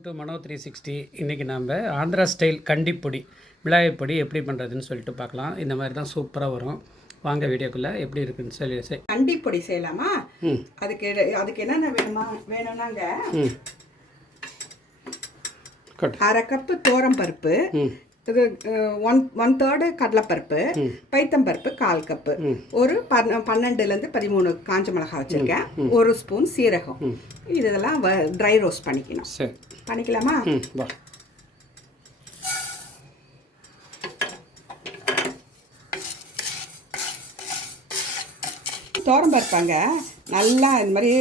Welcome to மனோ 360. இன்றைக்கி நம்ம Andhra style கண்டிப்பொடி மிளகாய்ப்பொடி எப்படி பண்ணுறதுன்னு சொல்லிட்டு பார்க்கலாம். இந்த மாதிரி தான் சூப்பராக வரும். வாங்க வீடியோக்குள்ளே எப்படி இருக்குன்னு சொல்லி கண்டிப்பொடி செய்யலாமா? அதுக்கு என்னென்ன வேணும்னாங்க, அரை கப்பு பருப்பு, இது 1/3 கடலைப்பருப்பு, பைத்தம்பருப்பு 1/4 கப்பு, ஒரு 12லேருந்து 13 காஞ்ச மிளகாய் வச்சுருக்கேன், 1 ஸ்பூன் சீரகம். இதெல்லாம் ட்ரை ரோஸ்ட் பண்ணிக்கணும். சரி, பண்ணிக்கலாமா? பருப்பாங்க நல்லா இந்த மாதிரி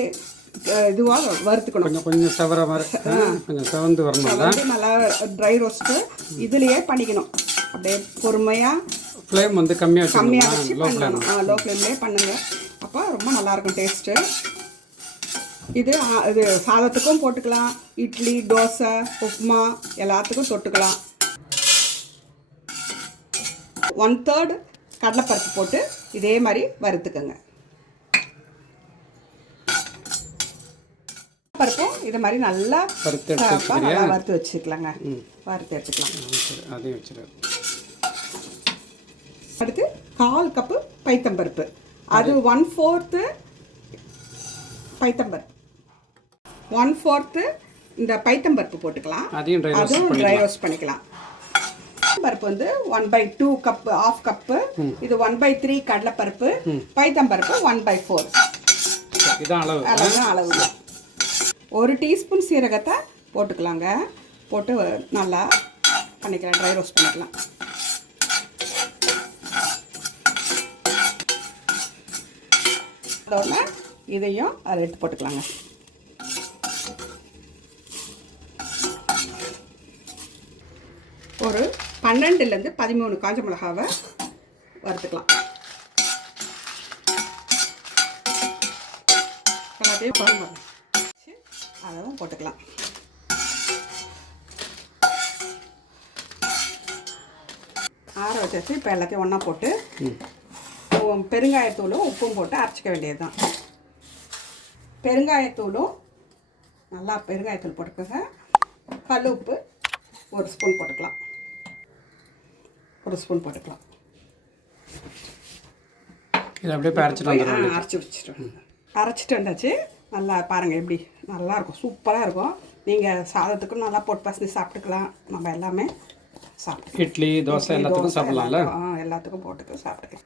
இதுவாக வறுத்துக்கணும். கொஞ்சம் சவர மாதிரி கொஞ்சம் சவந்து வரணும். நல்லா ட்ரை ரோஸ்ட்டு இதுலேயே பண்ணிக்கணும். அப்படியே பொறுமையாக ஃப்ளேம் வந்து கம்மியாக வச்சு பண்ணணும். லோ ஃப்ளேம்லேயே பண்ணுங்க, அப்போ ரொம்ப நல்லாயிருக்கும் டேஸ்ட்டு. இது சாதத்துக்கும் போட்டுக்கலாம், இட்லி, தோசை, உப்புமா எல்லாத்துக்கும் தொட்டுக்கலாம். 1/3 கடலைப்பருப்பு போட்டு இதே மாதிரி வறுத்துக்கோங்க. பருப்பும் இது மாதிரி நல்லா வறுத்து வச்சுக்கலாங்க. வறுத்து எடுத்துக்கலாம். அடுத்து 1/4 கப்பு பைத்தம்பருப்பு, அது 1/4 பைத்தம்பருப்பு, 1/4 இந்த பைத்தம்பருப்பு போட்டுக்கலாம். அதுவும் ட்ரை ரோஸ்ட் பண்ணிக்கலாம். பருப்பு வந்து 1/2 கப்பு, 1/2 கப்பு. இது 1/3 கடலைப்பருப்பு, பைத்தம்பருப்பு 1/4. அதுதான் அளவு. 1 டீஸ்பூன் சீரகத்தை போட்டுக்கலாங்க. போட்டு நல்லா பண்ணிக்கலாம், ட்ரை ரோஸ்ட் பண்ணிக்கலாம். அதோட இதையும் அதில் எடுத்து போட்டுக்கலாங்க. ஒரு 12லேருந்து 13 காஞ்ச மிளகாவை வறுத்துக்கலாம். எல்லாத்தையும் குழம்பு அதவும் போட்டுக்கலாம். ஆற வச்சு இப்போ எல்லாத்தையும் ஒன்றா போட்டு பெருங்காயத்தூளும் உப்பும் போட்டு அரைச்சிக்க வேண்டியது தான். பெருங்காயத்தூளும் நல்லா பெருங்காயத்தூள் போட்டுக்கோங்க. கல் உப்பு 1 ஸ்பூன் போட்டுக்கலாம். 1 ஸ்பூன் போட்டுக்கலாம். இது அப்படியே அரைச்சிட்டு வந்தாச்சு. நல்லா பாருங்கள், எப்படி நல்லாயிருக்கும், சூப்பராக இருக்கும். நீங்கள் சாதத்துக்கும் நல்லா போட்டு பசங்க சாப்பிட்டுக்கலாம். நம்ம எல்லாமே சாப்பிட்டு இட்லி, தோசை எல்லாத்துக்கும் சாப்பிட்லாம்ல. எல்லாத்துக்கும் போட்டுக்க சாப்பிட்டுக்கலாம்.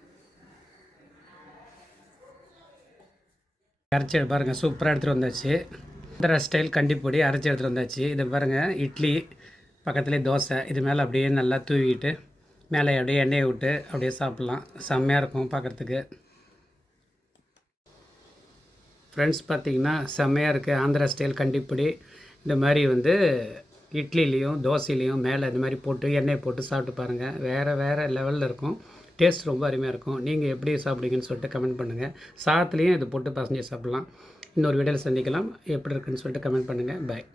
அரைச்சி பாருங்கள், சூப்பராக எடுத்துகிட்டு வந்தாச்சு. ஆந்திரா ஸ்டைல் கண்டிப்பொடி அரைச்சி எடுத்துகிட்டு வந்தாச்சு. இது பாருங்கள், இட்லி பக்கத்துலேயே தோசை, இது மேலே அப்படியே நல்லா தூவிக்கிட்டு மேலே அப்படியே எண்ணெயை விட்டு அப்படியே சாப்பிட்லாம். செம்மையாக இருக்கும் பார்க்குறதுக்கு. ஃப்ரெண்ட்ஸ் பார்த்திங்கன்னா செம்மையாக இருக்குது ஆந்திரா ஸ்டைல் கண்டிப்பொடி. இந்த மாதிரி வந்து இட்லிலையும் தோசையிலையும் மேலே இந்த மாதிரி போட்டு எண்ணெய் போட்டு சாப்பிட்டு பாருங்கள். வேறு லெவலில் இருக்கும். டேஸ்ட் ரொம்ப அருமையாக இருக்கும். நீங்கள் எப்படி சாப்பிடுவீங்கன்னு சொல்லிட்டு கமெண்ட் பண்ணுங்கள். சாதத்துலேயும் இது போட்டு பசஞ்சு சாப்பிட்லாம். இன்னொரு வீடியோவில் சந்திக்கலாம். எப்படி இருக்குன்னு சொல்லிட்டு கமெண்ட் பண்ணுங்கள். பாய்.